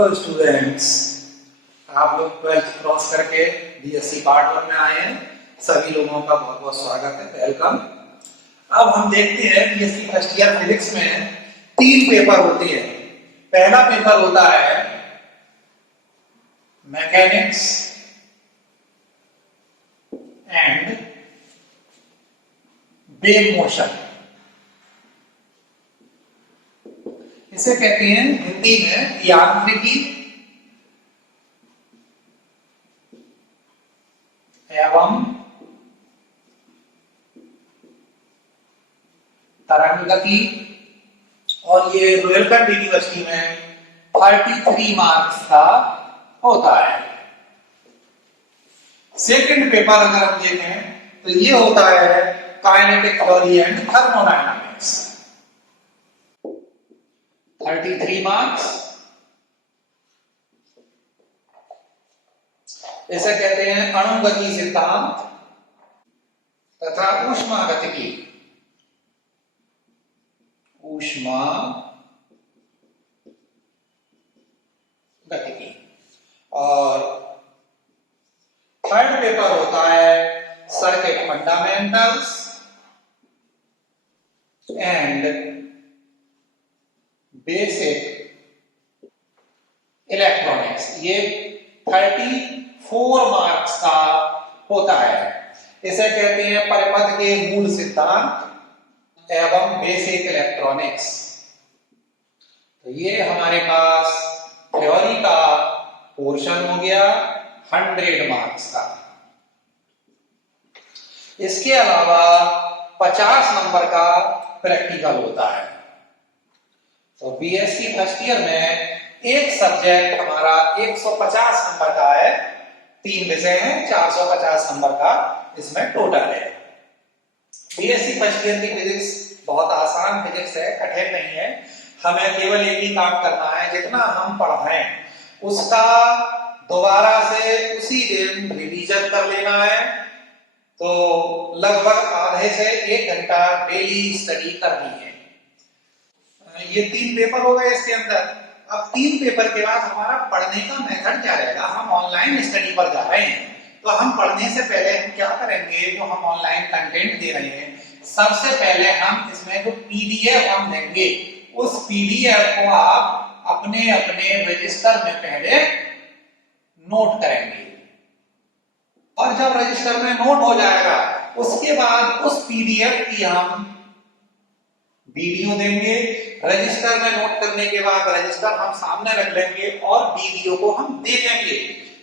Hello students, आप लोग 12th cross करके बीएससी पार्ट 1 में आए हैं। सभी लोगों का बहुत बहुत स्वागत है, वेलकम। अब हम देखते हैं बीएससी फर्स्ट ईयर फिजिक्स में 3 पेपर होते हैं। पहला पेपर होता है मैकेनिक्स एंड वेव मोशन। इसे कहते हैं हिंदी में यांत्रिकी एवं तरंग गति, और ये रोयलखंड यूनिवर्सिटी में 33 मार्क्स का होता है। सेकंड पेपर अगर हम देखें तो ये होता है kinetic theory and thermodynamics, 33 marks. इसे कहते हैं अणुगति सिद्धांत तथा ऊष्मागतिकी, ऊष्मागतिकी। और थर्ड पेपर होता है circuit fundamentals and basic electronics. ये 34 मार्क्स का होता है। इसे कहते हैं परिपथ के मूल सिद्धांत एवं बेसिक इलेक्ट्रॉनिक्स। तो ये हमारे पास थ्योरी का पोर्शन हो गया 100 मार्क्स का। इसके अलावा 50 नंबर का प्रैक्टिकल होता है। तो बीएससी फर्स्ट ईयर में एक सब्जेक्ट हमारा 150 नंबर का है, 3 विषय हैं, 450 नंबर का इसमें टोटल है। बीएससी फर्स्ट ईयर की फिजिक्स बहुत आसान फिजिक्स है, कठिन नहीं है। हमें केवल एक ही काम करना है, जितना हम पढ़ाएं उसका दोबारा से उसी दिन रिवीजन कर लेना है। तो लगभग आधे से 1 घंटा डेली स्टडी करनी है। ये 3 पेपर हो गए इसके अंदर। अब 3 पेपर के बाद हमारा पढ़ने का मेथड क्या रहेगा। हम ऑनलाइन स्टडी पर जा रहे हैं, तो हम पढ़ने से पहले हम क्या करेंगे, जो हम ऑनलाइन कंटेंट दे रहे हैं, सबसे पहले हम इसमें जो पीडीएफ हम देंगे, उस पीडीएफ को आप अपने अपने रजिस्टर में पहले नोट करेंगे। और जब रजिस्टर में नोट हो जाएगा, उसके बाद उस पीडीएफ की हम वीडियो देंगे। रजिस्टर में नोट करने के बाद रजिस्टर हम सामने रख लेंगे और वीडियो को हम देखेंगे।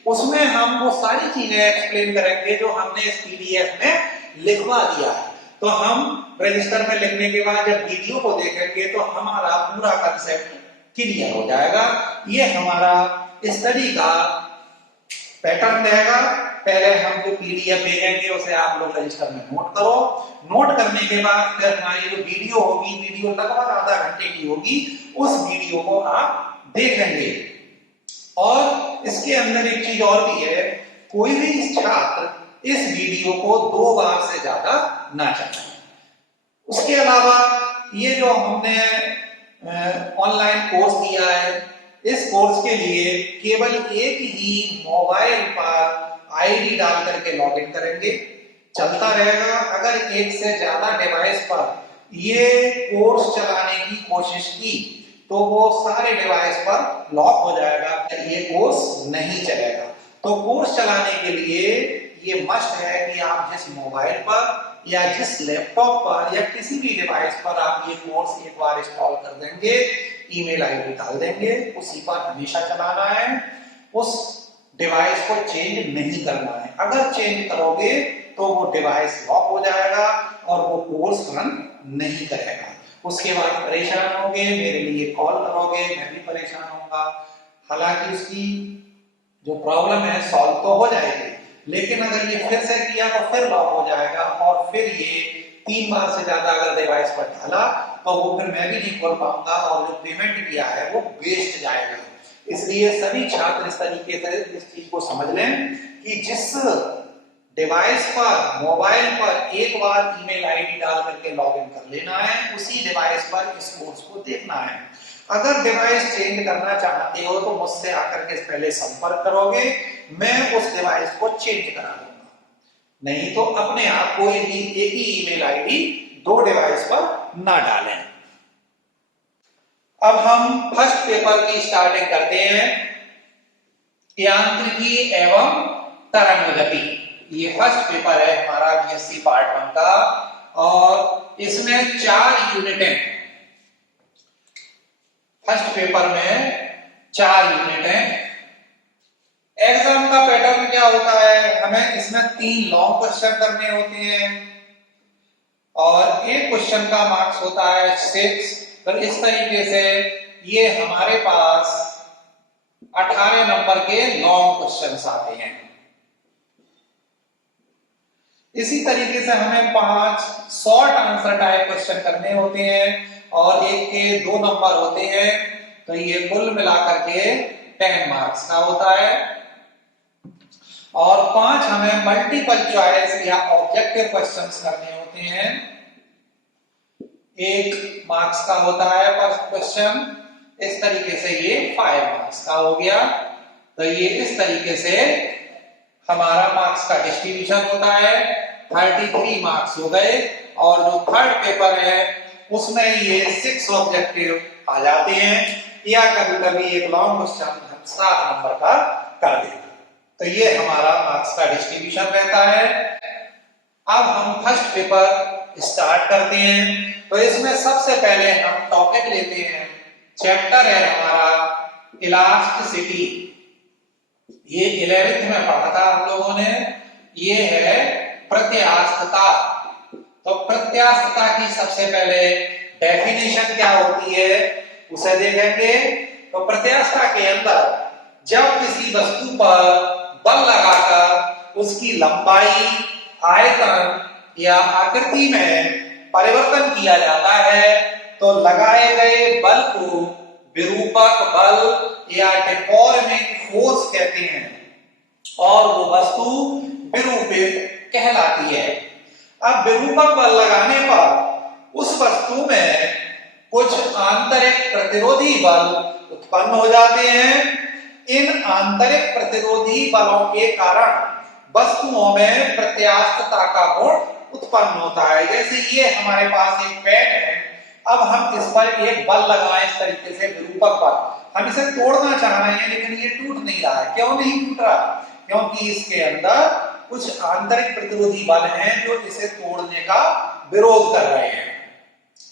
उसमें हम वो सारी चीजें एक्सप्लेन करेंगे जो हमने इस पीडीएफ में लिखवा दिया है। तो हम रजिस्टर में लिखने के बाद जब वीडियो को देखेंगे तो हमारा पूरा कांसेप्ट क्लियर हो जाएगा। ये हमारा स्टडी का पैटर्न रहेगा। पहले हम जो पीडीएफ भेजेंगे उसे आप लोग रजिस्टर में नोट करो। नोट करने के बाद फिर हमारी जो वीडियो होगी, वीडियो लगभग आधा घंटे की होगी, उस वीडियो को आप देखेंगे। और इसके अंदर एक चीज और भी है, कोई भी छात्र इस वीडियो को 2 बार से ज्यादा ना चलाए। उसके अलावा ये जो हमने ऑनलाइन कोर्स दिया है, इस कोर्स के लिए केवल एक ही मोबाइल पर आईडी डाल करके लॉगिन करेंगे, चलता रहेगा। अगर एक से ज्यादा डिवाइस पर ये कोर्स चलाने की कोशिश की तो वो सारे डिवाइस पर लॉक हो जाएगा, ये कोर्स नहीं चलेगा। तो कोर्स चलाने के लिए ये मस्ट है कि आप जिस मोबाइल पर या जिस लैपटॉप पर या किसी भी डिवाइस पर आप ये कोर्स एक बार इंस्टॉल कर देंगे, ईमेल आईडी डाल देंगे, उसी पर हमेशा चलाना है। उस डिवाइस को चेंज नहीं करना है। अगर चेंज करोगे तो वो डिवाइस लॉक हो जाएगा और वो कोर्स रन नहीं करेगा। उसके बाद परेशान होगे, मेरे लिए कॉल करोगे, मैं भी परेशान होऊंगा। हालांकि उसकी जो प्रॉब्लम है सॉल्व तो हो जाएगी, लेकिन अगर ये फिर से किया तो फिर लॉक हो जाएगा और फिर ये 3 बार से ज्यादा अगर डिवाइस पर डाला तो वो फिर मैं भी नहीं खोल पाऊंगा और जो पेमेंट किया है वो वेस्ट जाएगा। इसलिए सभी छात्र इस तरीके से इस चीज को समझ लें कि जिस डिवाइस पर, मोबाइल पर एक बार ईमेल आईडी डाल करके लॉगिन कर लेना है, उसी डिवाइस पर इस कोर्स को देखना है। अगर डिवाइस चेंज करना चाहते हो तो मुझसे आकर के पहले संपर्क करोगे, मैं उस डिवाइस को चेंज करा दूंगा। नहीं तो अपने आप कोई भी एक ही ईमेल आईडी दो डिवाइस पर ना डालें। अब हम फर्स्ट पेपर की स्टार्टिंग करते हैं, यांत्रिकी एवं तरंग गति। ये फर्स्ट पेपर है हमारा बीएससी पार्ट 1 का और इसमें 4 यूनिटें, फर्स्ट पेपर में 4 यूनिटें। एग्जाम का पैटर्न क्या होता है, हमें इसमें 3 लॉन्ग क्वेश्चन करने होते हैं और एक क्वेश्चन का मार्क्स होता है 6। तो इस तरीके से ये हमारे पास 18 नंबर के लॉन्ग क्वेश्चंस आते हैं। इसी तरीके से हमें 5 शॉर्ट आंसर टाइप क्वेश्चन करने होते हैं और एक के 2 नंबर होते हैं। तो ये कुल मिलाकर के 10 मार्क्स का होता है और 5 हमें मल्टीपल चॉइस या ऑब्जेक्टिव क्वेश्चंस करने होते हैं। 1 मार्क्स का होता है फर्स्ट क्वेश्चन। इस तरीके से ये 5 मार्क्स का हो गया। तो ये इस तरीके से हमारा मार्क्स का डिस्ट्रीब्यूशन होता है। 33 मार्क्स हो गए और जो थर्ड पेपर है उसमें ये 6 ऑब्जेक्टिव आ जाते हैं या कभी कभी एक लॉन्ग क्वेश्चन 7 नंबर का कर देते। तो ये हमारा मार्क्स का डिस्ट्रीब्यूशन रहता है। अब हम फर्स्ट पेपर स्टार्ट करते हैं। तो इसमें सबसे पहले हम टॉपिक लेते हैं, चैप्टर है हमारा इलास्टिसिटी। ये 11th में पढ़ा था हम लोगों ने। ये है प्रत्यास्थता। तो प्रत्यास्थता की सबसे पहले डेफिनेशन क्या होती है उसे देखेंगे। तो प्रत्यास्थता के अंदर जब किसी वस्तु पर बल लगाकर उसकी लंबाई, आयतन या आकृति में परिवर्तन किया जाता है तो लगाए गए बल को विरूपक बल या डिफॉर्मिंग फोर्स कहते हैं और वो वस्तु विरूपित कहलाती है। अब विरूपक बल लगाने पर उस वस्तु में कुछ आंतरिक प्रतिरोधी बल उत्पन्न हो जाते हैं। इन आंतरिक प्रतिरोधी बलों के कारण वस्तुओं में प्रत्यास्थता का गुण उत्पन्न होता है। जैसे ये हमारे पास एक पेन है, अब हम इस पर एक बल लगाएं इस तरीके से विरूपक बल, हम इसे तोड़ना चाह रहे हैं लेकिन ये टूट नहीं रहा है। क्यों नहीं टूट रहा? क्योंकि इसके अंदर कुछ आंतरिक प्रतिरोधी बल हैं जो इसे तोड़ने का विरोध कर रहे हैं।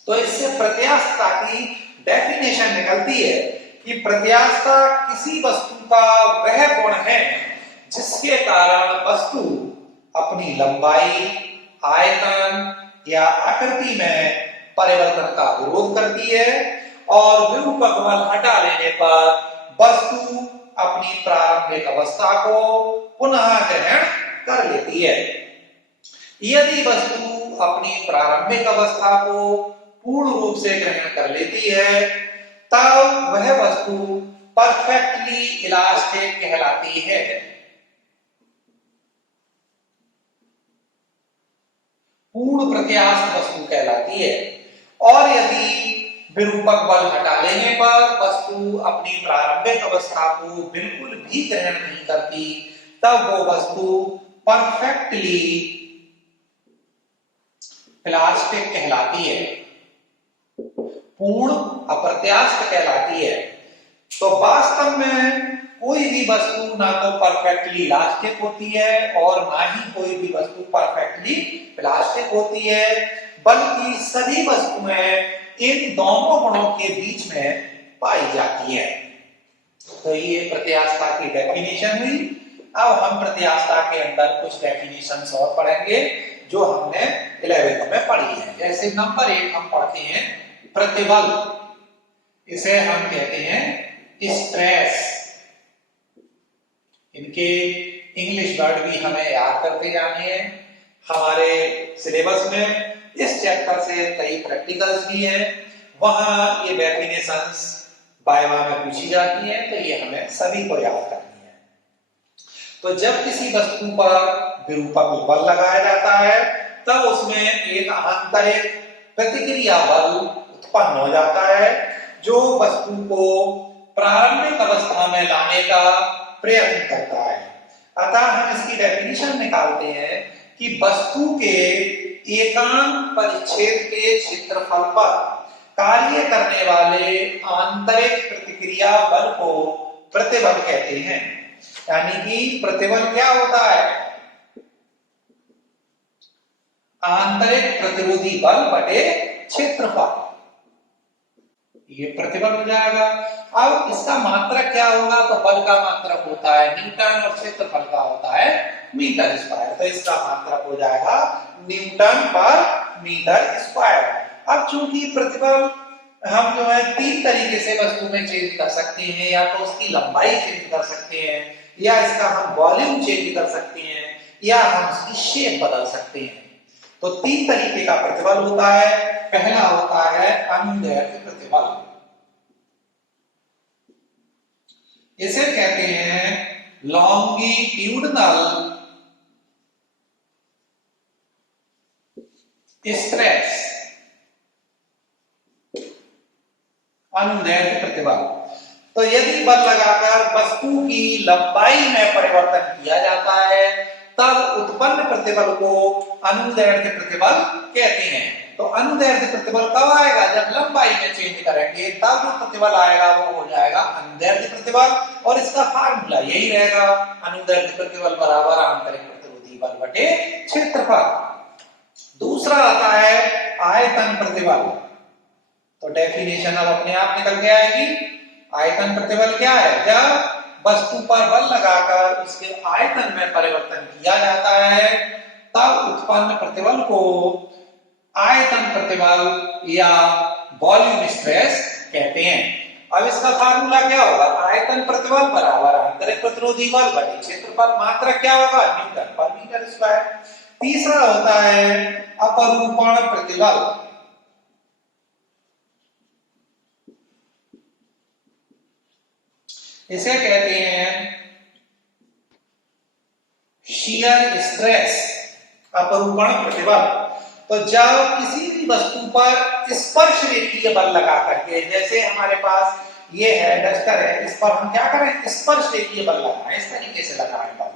तो इससे प्रत्यास्थता की डेफिनेशन निकलती है कि प्रत्यास्थता किसी वस्तु का वह गुण है जिसके कारण वस्तु अपनी लंबाई, आयतन या आकृति में परिवर्तन का विरोध करती है और विरूपक बल हटा लेने पर वस्तु अपनी प्रारंभिक अवस्था को पुनः ग्रहण कर लेती है। यदि वस्तु अपनी प्रारंभिक अवस्था को पूर्ण रूप से ग्रहण कर लेती है तब वह वस्तु परफेक्टली इलास्टिक कहलाती है। पूर्ण प्रत्यास्थ वस्तु कहलाती है। और यदि विरूपक बल हटा लेने पर वस्तु अपनी प्रारंभिक अवस्था को बिल्कुल भी ग्रहण नहीं करती तब वो वस्तु परफेक्टली इलास्टिक कहलाती है, पूर्ण अप्रत्यास्थ कहलाती है। तो वास्तव में कोई भी वस्तु ना तो परफेक्टली इलास्टिक होती है और ना ही कोई भी वस्तु परफेक्टली प्लास्टिक होती है, बल्कि सभी वस्तुएं इन दोनों गुणों के बीच में पाई जाती है। तो ये प्रत्यास्थता की डेफिनेशन हुई। अब हम प्रत्यास्थता के अंदर कुछ डेफिनेशंस और पढ़ेंगे जो हमने 11th में पढ़ी है। जैसे नंबर 1 हम पढ़ते हैं प्रतिबल, इसे हम कहते हैं स्ट्रेस। इनके इंग्लिश वर्ड भी हमें याद करते जाने हैं। हमारे सिलेबस में इस चैप्टर से कई प्रैक्टिकल्स भी हैं, वहां ये डेफिनेशंस वाइवा में पूछी जाती हैं, तो ये हमें सभी को याद करनी है। तो जब किसी वस्तु पर विरूपक बल लगाया जाता है तब उसमें एक आंतरिक प्रतिक्रिया बल उत्पन्न हो जाता है जो वस्तु को प्रारंभिक अवस्था में लाने का प्रयत्न करता है। अतः हम इसकी डेफिनेशन निकालते हैं कि वस्तु के एकांक परिच्छेद के क्षेत्रफल पर कार्य करने वाले आंतरिक प्रतिक्रिया बल को प्रतिबल कहते हैं। यानी कि प्रतिबल क्या होता है? आंतरिक प्रतिरोधी बल बटे क्षेत्रफल, ये प्रतिबल हो जाएगा। अब इसका मात्रक क्या होगा? तो बल का मात्रक होता है न्यूटन और क्षेत्रफल का होता है मीटर स्क्वायर, तो इसका मात्रक हो जाएगा न्यूटन पर मीटर स्क्वायर। अब चूंकि प्रतिबल हम जो है तीन तरीके से वस्तु में चेंज कर सकते हैं, या तो उसकी लंबाई चेंज कर सकते हैं, या इसका हम वॉल्यूम चेंज कर सकते हैं, या हम उसकी शेप बदल सकते हैं। तो तीन तरीके का प्रतिबल होता है। पहला होता है अनुदैर्ध्य प्रतिबल, इसे कहते हैं लॉन्गिट्यूडनल स्ट्रेस, अनुदैर्ध्य प्रतिबल। तो यदि बल लगाकर वस्तु की लंबाई में परिवर्तन किया जाता है तब उत्पन्न प्रतिबल को अनुदैर्ध्य प्रतिबल कहते हैं। तो अनुदैर्ध्य प्रतिबल कब आएगा? जब लंबाई में चेंज करेंगे तब जो प्रतिबल आएगा वो हो जाएगा अनुदैर्ध्य प्रतिबल, और इसका फार्मूला यही रहेगा, अनुदैर्ध्य प्रतिबल बराबर आंतरिक प्रतिरोधी बल बटे क्षेत्रफल। दूसरा आता है आयतन प्रतिबल। तो डेफिनेशन अब अपने आप निकल के आएगी। आयतन प्रतिबल क्या है? जब वस्तु पर बल लगाकर उसके आयतन में परिवर्तन किया जाता है तब उत्पन्न प्रतिबल को आयतन प्रतिबल या वॉल्यूम स्ट्रेस कहते हैं। अब इसका फार्मूला क्या होगा? आयतन प्रतिबल बराबर आंतरिक प्रतिरोधी बल बटे क्षेत्रफल, मात्रक क्या होगा? न्यूटन पर मीटर स्क्वायर। तीसरा होता है अपरूपण प्रतिबल। इसे कहते हैं शियर स्ट्रेस, अपरूपण प्रतिबल। तो जब किसी भी वस्तु पर स्पर्श रेखीय बल लगा करके, जैसे हमारे पास ये है डस्टर है, इस पर हम क्या करें? स्पर्श रेखीय बल लगाएं, इस तरीके से लगाएं बल,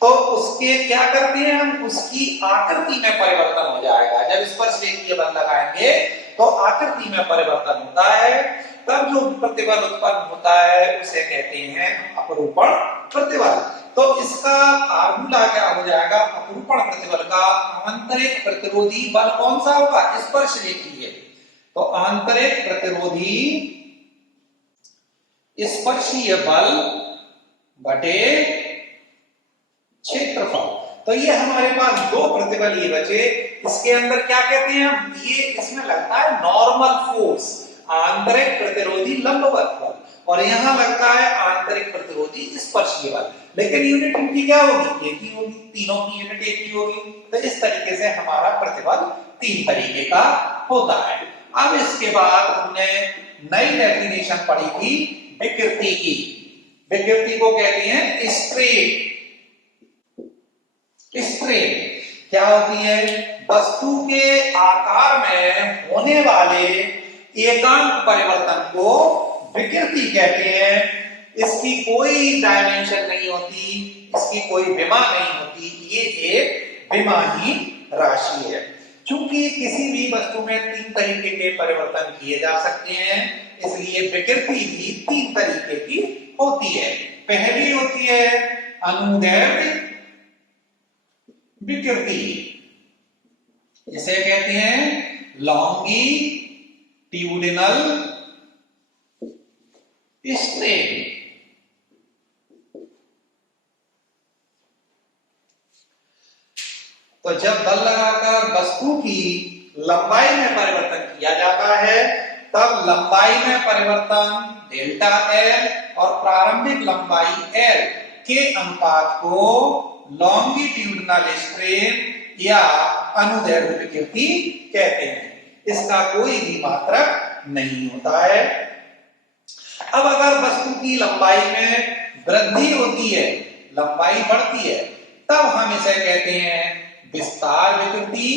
तो उसके क्या करते हैं हम? उसकी आकृति में परिवर्तन हो जाएगा। जब स्पर्श रेखीय बल लगाएंगे तो आकृति में परिवर्तन होता है, तब जो प्रतिबल उत्पन्न होता है उसे कहते हैं अपरूपण प्रतिबल। तो इसका फार्मूला क्या हो जाएगा? अपरूपण प्रतिबल का आंतरिक प्रतिरोधी बल कौन सा होगा? स्पर्श रेखीय। तो आंतरिक प्रतिरोधी स्पर्शीय बल बटे क्षेत्रफल। तो ये हमारे पास दो प्रतिबल ये बचे। इसके अंदर क्या कहते हैं हम? ये इसमें लगता है नॉर्मल फोर्स, आंतरिक प्रतिरोधी लंबवत बल, और यहां लगता है आंतरिक प्रतिरोधी स्पर्शीय बल। लेकिन यूनिट इनकी क्या होगी? एक ही होगी, तीनों की यूनिट एक ही होगी। तो इस तरीके से हमारा प्रतिबल तीन तरीके का होता है। अब इसके बाद हमने नई डेफिनेशन पढ़ी थी विकृति की। विकृति को कहते हैं स्ट्रेन। स्ट्रेन क्या होती है? वस्तु के आकार में होने वाले एकांक परिवर्तन को विकृति कहते हैं। इसकी कोई डायमेंशन नहीं होती, इसकी कोई विमा नहीं होती, ये एक विमाहीन राशि है। चूंकि किसी भी वस्तु में तीन तरीके के परिवर्तन किए जा सकते हैं, इसलिए विकृति भी तीन तरीके की होती है। पहली होती है अनुदैर्ध्य विकृति, इसे कहते हैं लॉन्गिट्यूडिनल स्ट्रेन। तो जब बल लगाकर वस्तु की लंबाई में परिवर्तन किया जाता है तब लंबाई में परिवर्तन डेल्टा एल और प्रारंभिक लंबाई एल के अनुपात को लॉन्गिट्यूडिनल स्ट्रेन या अनुदैर्ध्य विकृति कहते हैं। इसका कोई भी मात्रक नहीं होता है। अब अगर वस्तु की लंबाई में वृद्धि होती है, लंबाई बढ़ती है, तब हम इसे कहते हैं विस्तार विकृति।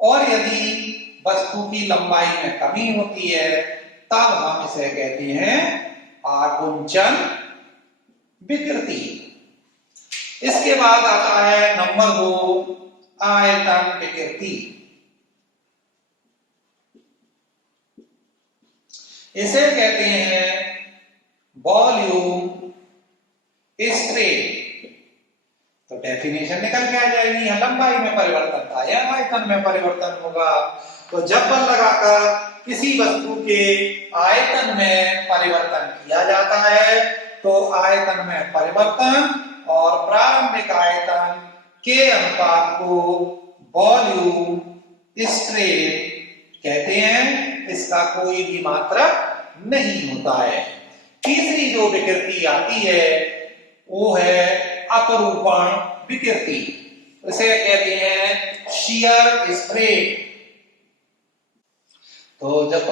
और यदि वस्तु की लंबाई में कमी होती है, तब हम इसे कहते हैं आकुंचन विकृति। इसके बाद आता है नंबर 2 आयतन विकृति। इसे कहते हैं वॉल्यूम स्ट्रेन। तो डेफिनेशन निकल के आ जाएगी, लंबाई में परिवर्तन था या आयतन में परिवर्तन होगा। तो जब बल लगाकर किसी वस्तु के आयतन में परिवर्तन किया जाता है तो आयतन में परिवर्तन और प्रारंभिक आयतन के अनुपात को वॉल्यूम स्ट्रेन कहते हैं। इसका कोई भी मात्रक नहीं होता है। तीसरी जो विकृति आती है वो है अपरूपण विकृति। इसे कहते हैं शियर स्ट्रेन। तो जब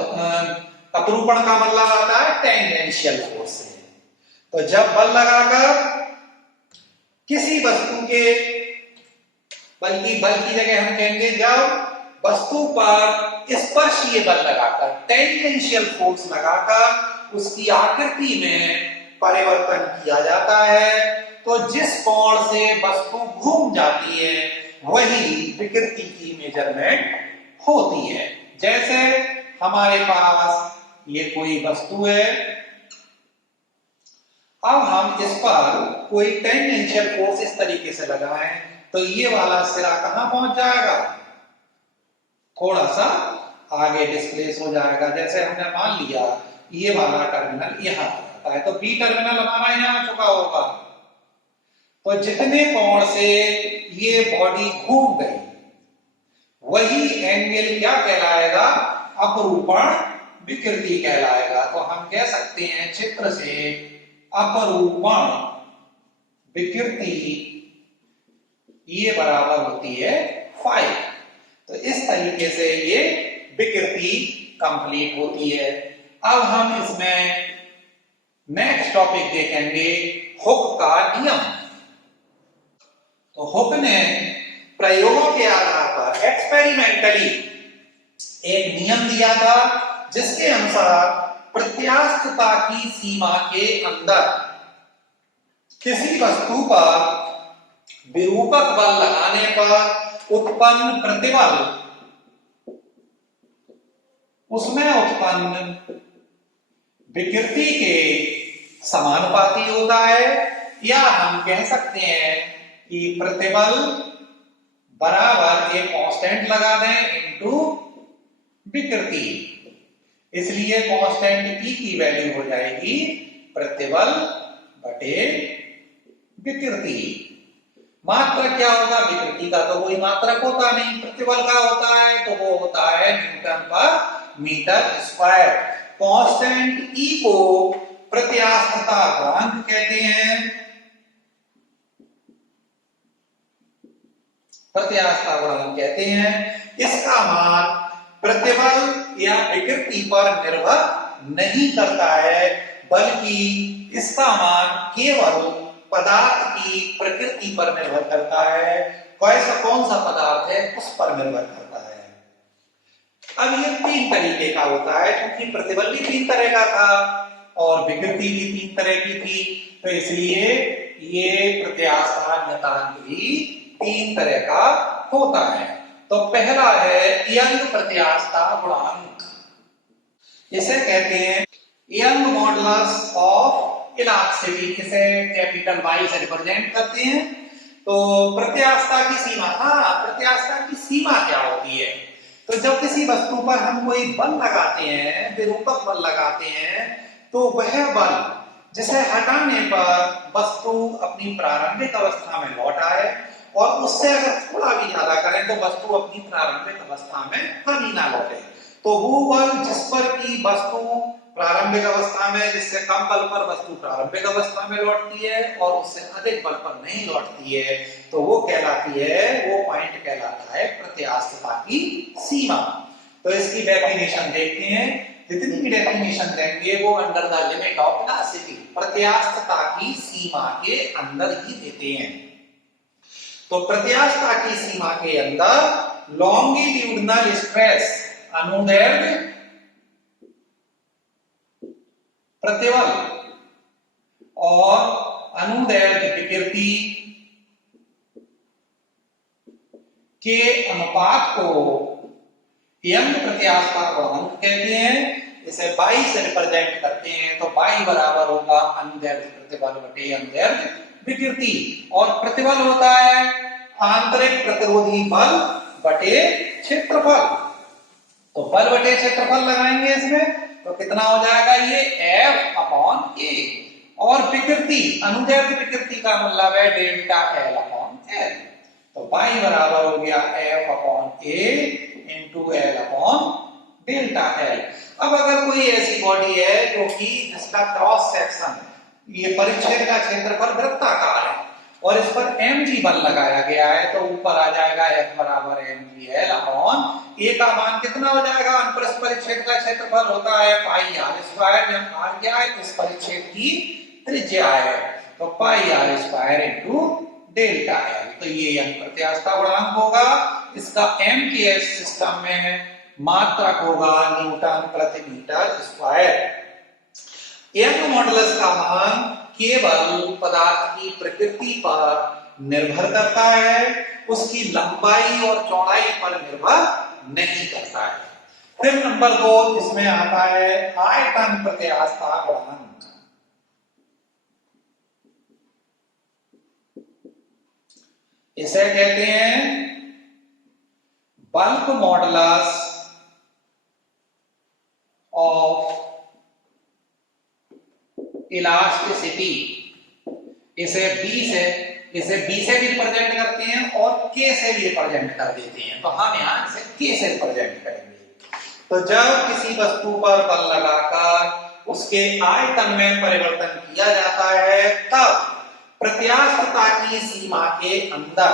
अपरूपण का मतलब आता है टेंजेंशियल फोर्स से। तो जब बल लगाकर किसी वस्तु के, बल्कि बल की जगह हम कहेंगे जब वस्तु पर स्पर्शीय बल लगाकर, टेंजेंशियल फोर्स लगाकर उसकी आकृति में परिवर्तन किया जाता है, तो जिस कोण से वस्तु घूम जाती है वही विकृति की मेजरमेंट होती है। जैसे हमारे पास ये कोई वस्तु है, अब हम इस पर कोई टेंजेंशियल फोर्स इस तरीके से लगाएं तो ये वाला सिरा कहां पहुंच जाएगा, थोड़ा सा आगे डिस्प्लेस हो जाएगा। जैसे हमने मान लिया ये वाला टर्मिनल यहां आता है, तो बी टर्मिनल हमारा यहां आ चुका होगा। तो जितने कोण से ये बॉडी घूम गई वही एंगल क्या कहलाएगा, अपरूपण विकृति कहलाएगा। तो हम कह सकते हैं चित्र से अपरूपण विकृति ये बराबर होती है 5। तो इस तरीके से ये विकृति कंप्लीट होती है। अब हम इसमें नेक्स्ट टॉपिक देखेंगे हुक का नियम। तो हुक ने प्रयोगों के आधार पर एक्सपेरिमेंटली एक नियम दिया था जिसके अनुसार प्रत्यास्थता की सीमा के अंदर किसी वस्तु पर विरूपक बल लगाने पर उत्पन्न प्रतिबल उसमें उत्पन्न विकृति के समानुपाती होता है, या हम कह सकते हैं कि प्रतिबल बराबर एक कांस्टेंट लगा दें इनटू विकृति। इसलिए कांस्टेंट ई की वैल्यू हो जाएगी प्रतिबल बटे विकृति। मात्रक क्या होगा, विकृति का तो कोई मात्रक होता नहीं, प्रतिबल का होता है तो वो होता है न्यूटन पर मीटर स्क्वायर। कांस्टेंट ई को प्रत्यास्थता गुणांक कहते हैं। प्रत्यास्थता गुणांक कहते हैं। इसका मान प्रतिबल या विकृति पर निर्भर नहीं करता है, बल्कि इसका मान केवल पदार्थ की प्रकृति पर निर्भर करता है। कौन सा पदार्थ है उस पर निर्भर करता है। अब ये 3 तरीके का होता है, क्योंकि प्रतिबल भी 3 तरह का था और विकृति भी 3 तरह की थी, तो इसलिए ये प्रत्यास्था नियतांक भी 3 तरह का होता है। तो पहला है यंग प्रत्यास्था गुणांक। इसे कहते हैं यंग मॉडुलस ऑफ इलास्टिसिटी। इसे कैपिटल Y से रिप्रेजेंट करते हैं। तो प्रत्यास्था की सीमा, प्रत्यास्था की सीमा क्या होती है, तो जब किसी वस्तु पर हम कोई बल लगाते हैं, विरूपक बल लगाते हैं, तो वह बल जिसे हटाने पर वस्तु अपनी प्रारंभिक अवस्था में लौट आए, और उससे अगर थोड़ा भी ज्यादा करें तो वस्तु अपनी प्रारंभिक अवस्था में कभी ना लौटे। तो वो बल जिस पर की वस्तु प्रारंभिक अवस्था में, जिससे कम बल पर वस्तु प्रारंभिक अवस्था में लौटती है और उससे अधिक बल पर नहीं लौटती है, तो वो कहलाती है, वो पॉइंट कहलाता है प्रत्यास्थता की सीमा। तो इसकी डेफिनेशन देखते हैं। जितनी भी डेफिनेशन देंगे वो under the limit of elasticity, प्रत्यास्थता की सीमा के अंदर ही देते हैं। तो प्रत्यास्थता की सीमा के अंदर लॉन्गिट्यूडिनल स्ट्रेस अनुदैर्ध्य प्रतिबल और अनुदैर्ध्य विकृति के अनुपात को यंग प्रत्यास्था गुणांक कहते हैं। इसे बाई से रिप्रेजेंट करते हैं तो बाई बराबर होगा अनुदैर्ध्य प्रतिबल बटे अनुदैर्ध्य विकृति, और प्रतिबल होता है आंतरिक प्रतिरोधी बल बटे क्षेत्रफल। तो बल बटे क्षेत्रफल लगाएंगे इसमें तो कितना हो जाएगा ये F अपॉन ए, और विकृति अनुदैर्ध्य विकृति का मतलब है डेल्टा L अपॉन L। तो बाई बराबर हो गया F upon A into L upon delta L। अब अगर कोई ऐसी बॉडी है जो कि जिसका क्रॉस सेक्शन ये परिच्छेद का क्षेत्रफल वृत्ताकार है और इस पर mg बल लगाया गया है तो ऊपर आ जाएगा F बराबर mgl अपॉन ए का मान कितना हो जाएगा, अनुप्रस्थ परिच्छेद का क्षेत्रफल होता है पाई आर स्क्वायर, जहां आर क्या है इस परिच्छेद की त्रिज्या है, तो pi r square into delta L. तो ये यंग प्रत्यास्था गुणांक होगा। इसका m के एस सिस्टम में मात्रक होगा न्यूटन प्रति मीटर स्क्वायर। यंग मॉडुलस का मान केवल पदार्थ की प्रकृति पर निर्भर करता है, उसकी लंबाई और चौड़ाई पर निर्भर नहीं करता है। फिर नंबर 2 इसमें आता है आयतन प्रत्यास्था गुणांक। इसे कहते हैं बल्क मॉडुलस ऑफ इलास्टिसिटी। इसे बी से भी रिप्रेजेंट करते हैं और के से भी रिप्रेजेंट कर देते हैं, तो हम यहां इसे के से रिप्रेजेंट करेंगे। तो जब किसी वस्तु पर बल लगाकर उसके आयतन में परिवर्तन किया जाता है तब प्रत्यास्थता की सीमा के अंदर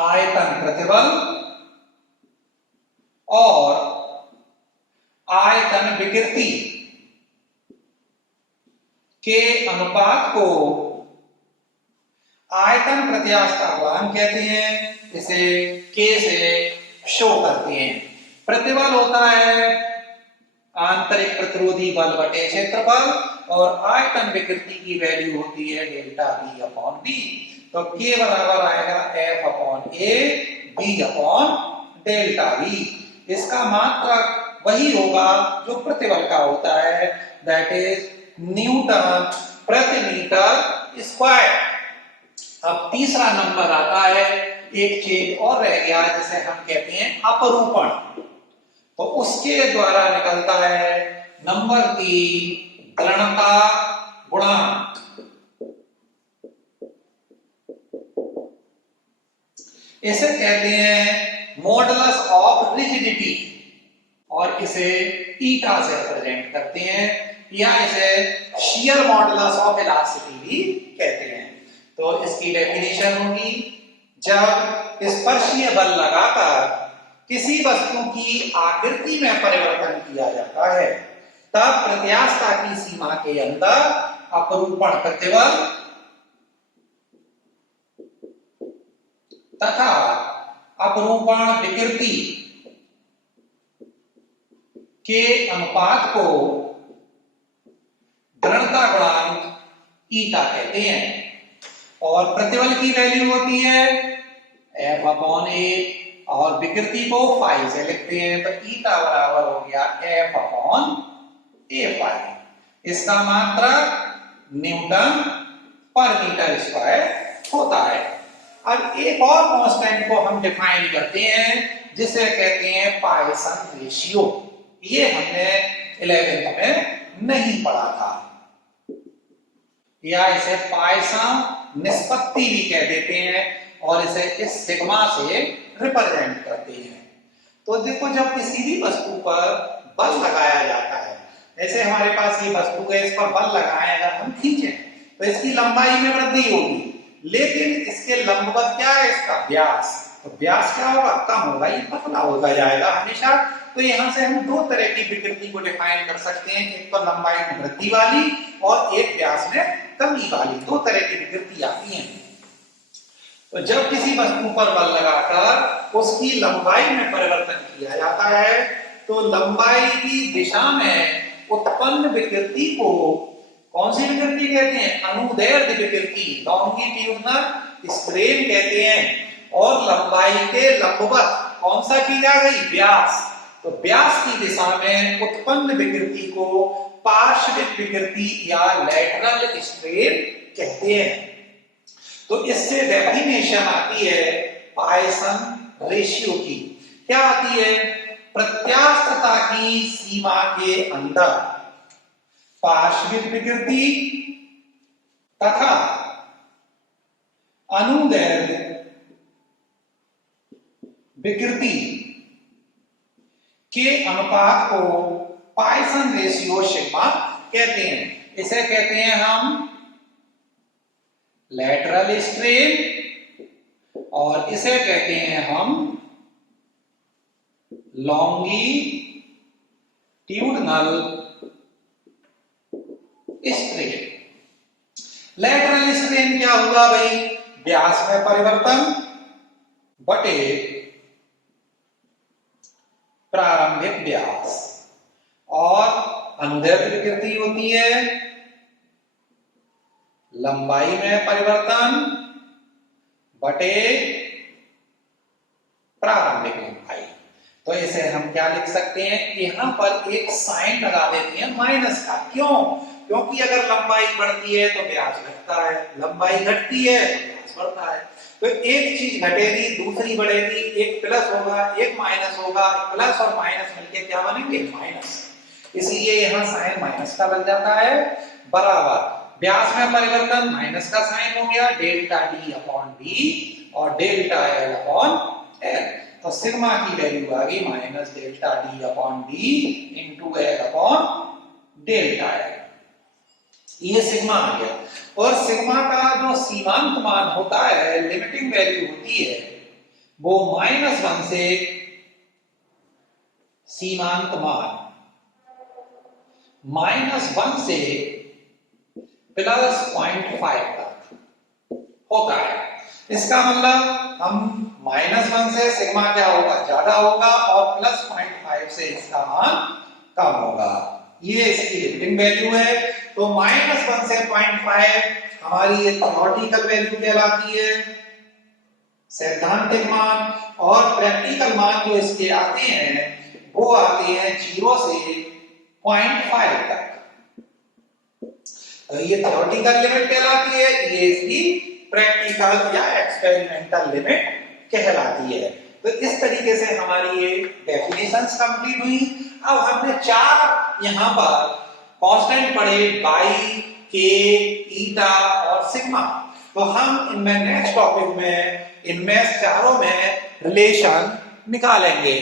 आयतन प्रतिबल और आयतन विकृति के अनुपात को आयतन प्रत्यास्था गुणांक कहते हैं। इसे के से शो करते हैं। प्रतिबल होता है आंतरिक प्रतिरोधी बल बटे क्षेत्रफल और आयतन विकृति की वैल्यू होती है डेल्टा बी अपॉन बी। तो के बराबर आएगा F upon A B upon delta B. इसका मात्रक वही होगा जो प्रतिबल का होता है, दैट इज न्यूटन प्रति मीटर स्क्वायर। अब तीसरा नंबर आता है, एक चीज और रह गया जिसे हम कहते हैं अपरूपण। तो उसके द्वारा निकलता है नंबर 3 दृढ़ता गुणांक। इसे कहते हैं मॉडुलस ऑफ रिजिडिटी और इसे ईटा से रिप्रेजेंट करते हैं, या इसे शियर मॉडुलस ऑफ इलास्टिसिटी भी कहते हैं। तो इसकी डेफिनेशन होगी, जब स्पर्शीय बल लगाकर किसी वस्तु की आकृति में परिवर्तन किया जाता है तब प्रत्यास्थता की सीमा के अंदर अपरूपण प्रतिबल तथा अपरूपण विकृति के अनुपात को दृढ़ता गुणांक ईटा कहते हैं। और प्रतिबल की वैल्यू होती है एफ अपॉन ए और विकृति को फाई से लिखते हैं, तो ईटा बराबर हो गया एफ अपॉन ए फाई। इसका मात्रक न्यूटन पर मीटर स्क्वायर होता है। अब एक और कांस्टेंट को हम डिफाइन करते हैं जिसे कहते हैं पाइसन रेशियो। ये हमने 11th में नहीं पढ़ा था, या इसे पाइसन निष्पत्ति भी कह देते हैं और इसे इस सिग्मा से रिप्रेजेंट करते हैं। तो देखो, जब किसी भी वस्तु पर बल लगाया जाता है, जैसे हमारे पास ये वस्तु है, इस पर बल लगाएं अगर हम खींचें तो इसकी लंबाई में वृद्धि होगी, लेकिन इसके लंबवत क्या है इसका व्यास, तो व्यास क्या होगा, कम होगा, ये पतला होता जाएगा हमेशा। तो यहां से हम दो तरह की विकृति को डिफाइन कर सकते हैं, एक तो लंबाई में वृद्धि वाली और एक व्यास में कमी वाली, दो तरह की विकृति आती हैं। तो जब किसी वस्तु पर बल लगाकर उसकी लंबाई में परिवर्तन किया जाता है तो लंबाई की दिशा में उत्पन्न विकृति को कौन सी विकृति कहते हैं? अनुदैर्ध्य विकृति, लॉन्गिट्यूडनल स्ट्रेन कहते हैं। और लंबाई के लंबवत कौन सा चीज आ गई? व्यास। तो व्यास की दिशा में उत्पन्न विकृति को पार्श्विक विकृति या लैटरल स्ट्रेन कहते हैं। तो इससे डेफिनेशन आती है पॉइसन रेशियो की। क्या आती है? प्रत्यास्थता की सीमा के अंदर पार्श्विक विकृति तथा अनुदैर्ध्य विकृति के अनुपात को पॉइसन रेशियो सिग्मा कहते हैं। इसे कहते हैं हम लैटरल स्ट्रेन और इसे कहते हैं हम लॉन्गिट्यूडनल स्ट्रेन। लैटरल स्ट्रेन क्या हुआ भाई? व्यास में परिवर्तन बटे प्रारंभिक व्यास। और अनुदैर्ध्य विकृति होती है लंबाई में परिवर्तन बटे प्रारंभिक लंबाई। तो इसे हम क्या लिख सकते हैं? यहां पर एक साइन लगा देते हैं माइनस का। क्यों? क्योंकि अगर लंबाई बढ़ती है तो व्यास घटता है, लंबाई घटती है तो व्यास बढ़ता है। तो एक चीज घटेगी दूसरी बढ़ेगी, एक प्लस होगा एक माइनस होगा, प्लस और माइनस मिलके क्या बनेंगे? माइनस। इसलिए यहां साइन माइनस का लग जाता है। बराबर व्यास में परिवर्तन माइनस का साइन हो गया डेल्टा डी अपॉन डी और डेल्टा एल अपॉन एल। तो सिग्मा की वैल्यू आ गई minus delta D upon D into L upon delta L. ये सिग्मा आ गया। और सिग्मा का जो सीमांत मान होता है, लिमिटिंग वैल्यू होती है, वो -1 से सीमांत मान -1 से +0.5 तक होता है। इसका मतलब हम -1 से सिग्मा क्या होगा? ज्यादा होगा और +0.5 से इसका मान कम होगा। ये इसकी लिमिटिंग वैल्यू है। तो -1 से 0.5 हमारी ये थ्योरेटिकल वैल्यू कहलाती है, सैद्धांतिक मान। और प्रैक्टिकल मान जो इसके आते हैं वो आते हैं 0 से 0.5 तक। तो ये थ्योरेटिकल लिमिट कहलाती है, ये इसकी प्रैक्टिकल या एक्सपेरिमेंटल लिमिट कहलाती है। तो इस तरीके से हमारी ये डेफिनेशंस कंप्लीट हुई। अब हमने 4 यहां पर कांस्टेंट पढ़े, बाई, के, ईटा और सिग्मा। तो हम इनमें नेक्स्ट टॉपिक में इनमें चारों में रिलेशन निकालेंगे।